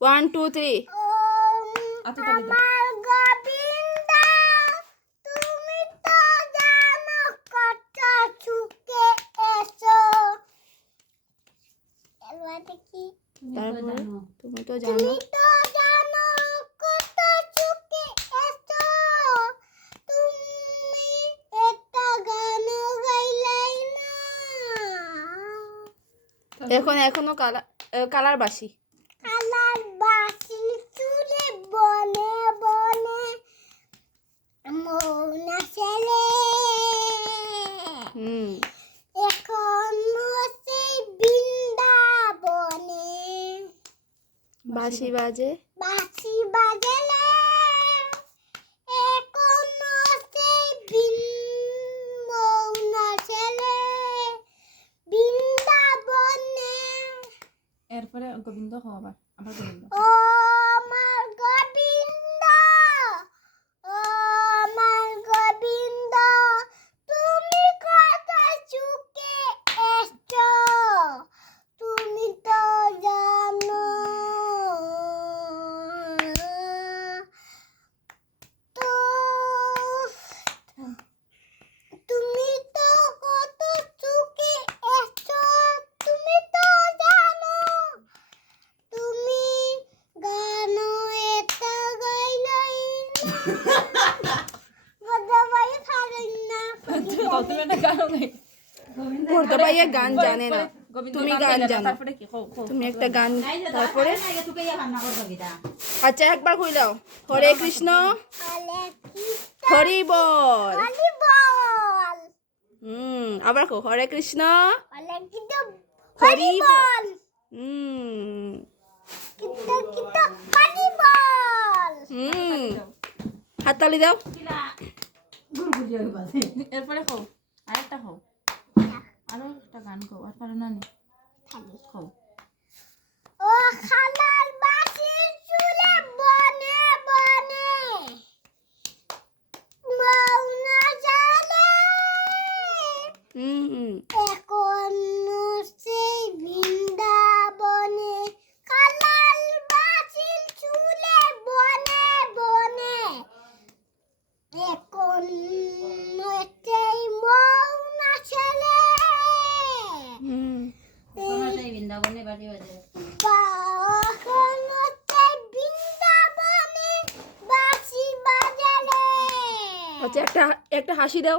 1 2 3 আমার গোবিন্দা তুমি তো জানো কত সুখে এসো এবারে কি তারপরে তুমি তো জানো তুমি তো জানো কত সুখে এসো তুমি একটা গান গাইলাই না এখনো কালার বাসি কালার বাসি চুলে বনে বনে মৌনা ছেলে এখন সেই বৃন্দাবনে বাঁশি বাজে বাঁশি বাজালে এখন সেই মৌনা ছেলে বৃন্দাবনে এরপরে গোবিন্দ আবার গোবিন্দ ও আমার গোবিন্দ ও আমার গোবিন্দ তুমি কত সুখে এসছো তুমি তো জানো তো তুমি তো কত সুখে এসছো তুমি তো জানো তুমি গান এটা গাইলাই গদাবাই খারেন না তুমি একটা গান গাই বড়দা ভাইয়া গান জানে না তুমি গান জানো তারপরে কি তুমি একটা গান তারপরে আচ্ছা একবার কইলাও হরে কৃষ্ণ আলে কি হরি বল হরি বল আবার কো হরে কৃষ্ণ আলে কি তো হরি হরি বল কি তো হরি বল হাততালি দাও এরপরে খাও আরেকটা খাও আরো একটা গান খাও আর পারো না নি খাও ও খালার বাসির চুলে বনে বনে মৌনা জালে এখন সেই বৃন্দাবনে খালার বাসির চুলে বনে বনে এখন সেই মৌনা ছেলে বৃন্দাবনে বাড়ি বাজে আচ্ছা একটা হাসি দাও